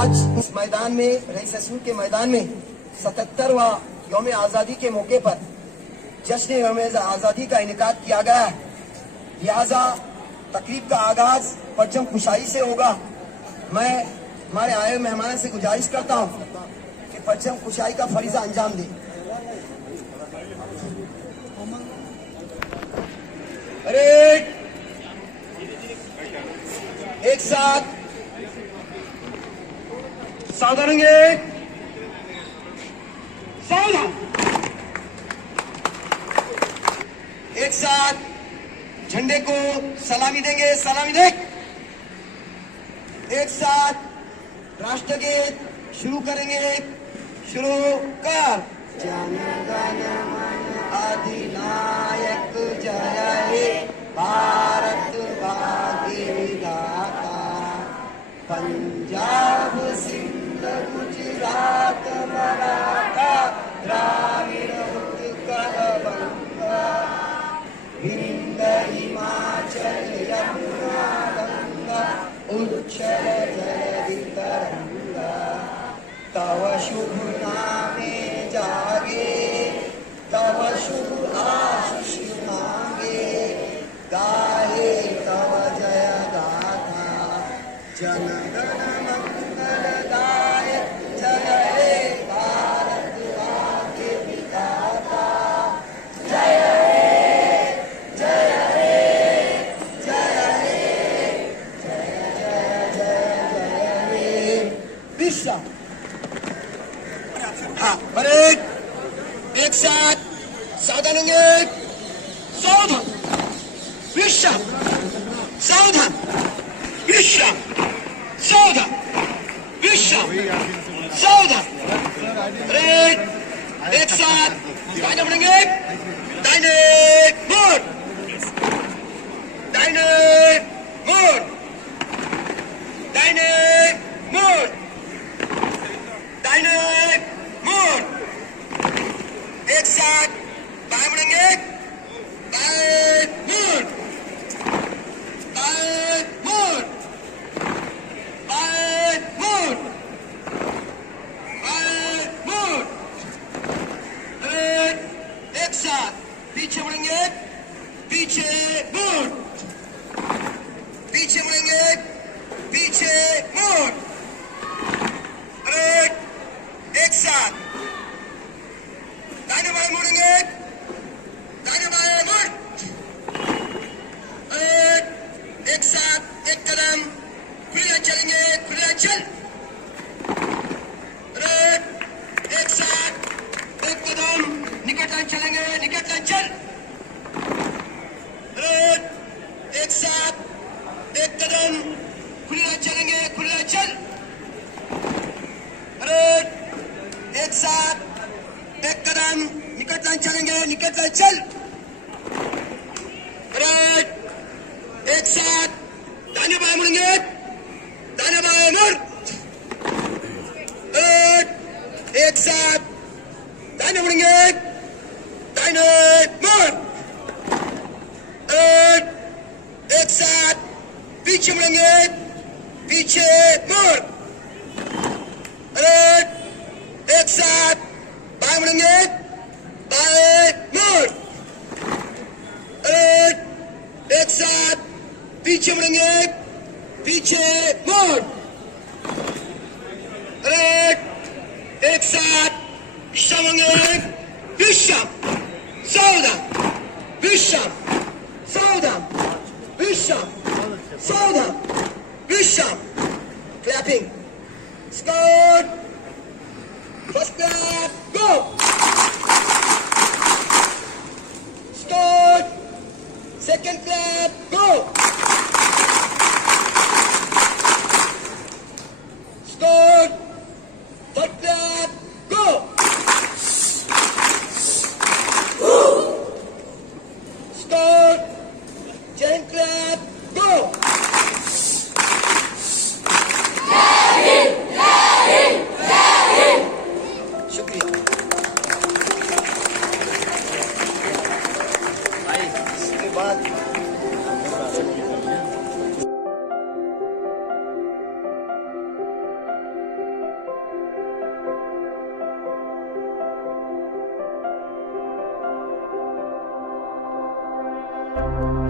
आज इस मैदान में रईस के मैदान में 77वां यौम आज़ादी के मौके पर जश्न यौम आज़ादी का इनेकाद किया गया है। लिहाजा तकरीब का आगाज परचम कशाई से होगा। मैं हमारे आए मेहमान से गुजारिश करता हूँ कि परचम कशाई का फरीजा अंजाम दें। परेड एक साथ सावधान, सावधान, एक साथ झंडे को सलामी देंगे, सलामी दे। एक साथ राष्ट्रगीत शुरू करेंगे, शुरू कर। जन गण मन अधिनायक जय हे भारत भाग्य विधाता, पंजाब सिंध गुजरात मराठा द्राविड़ उत्कल बंगा, हिंद हिमाचल यमुना गंगा उच्छल जलधि तरंगा, तव शुभ नामे जागे, तव शुभ आशीष मांगे, गाहे तव जय गाथा, जन गण मंगलदायक जय हे भारत भाग्य विधाता, जय हे, जय हे, जय हे, जय जय जय जय हे विश्व। हाँ, परेड एक साथ सावधान होंगे, सावधान, विश्व, सावधान, विश्व, सावधान, विश्व, सावधान। परेड एक साथ दाहिने बढ़ेंगे, दाहिने मोड़, दाहिने मोड़, दाहिने मोड़, दाहिने मोड़। एक साथ बाएं मुड़ेंगे, बाएं मोड़, बाएं मोड़, बाएं मोड़, बाएं मोड़। एक साथ पीछे मुड़ेंगे, पीछे मोड़, पीछे मुड़ेंगे, पीछे मोड़। एक साथ दाहिने बाएं मुड़ेंगे, दाहिने बाएं मुड़। एक साथ एक कदम खुले चलेंगे, खुले चल। एक साथ एक कदम निकट लाइन चलेंगे, निकट लाइन चल। एक साथ एक कदम खुले लाइन चलेंगे, खुले लाइन चल। एक साथ एक कदम निकट लाइन चलेंगे, निकट लाइन चल। एक साथ दाहिने बाएं मुड़ेंगे, दाहिने बाएं मुड़। एक साथ दाहिने मुड़ेंगे, दाहिने मुड़। एक साथ पीछे मुड़ेंगे, पीछे मुड़। एक साथ बाएं मुड़ेंगे, बाएं मुड़। एक साथ पीछे मुड़ेंगे, पीछे मुड़। एक साथ शमेंगे, विश्व, सावधान, विश्व, सावधान, विश्व, सावधान, विश्व। क्लैपिंग, स्कोर, फर्स्ट क्लैप, गो। स्कोर, सेकंड क्लैप, गो। स्कोर, थर्ड क्लैप, गो। स्कोर, चेन क्लैप, गो। शुक्रिया। इसके बाद ہے.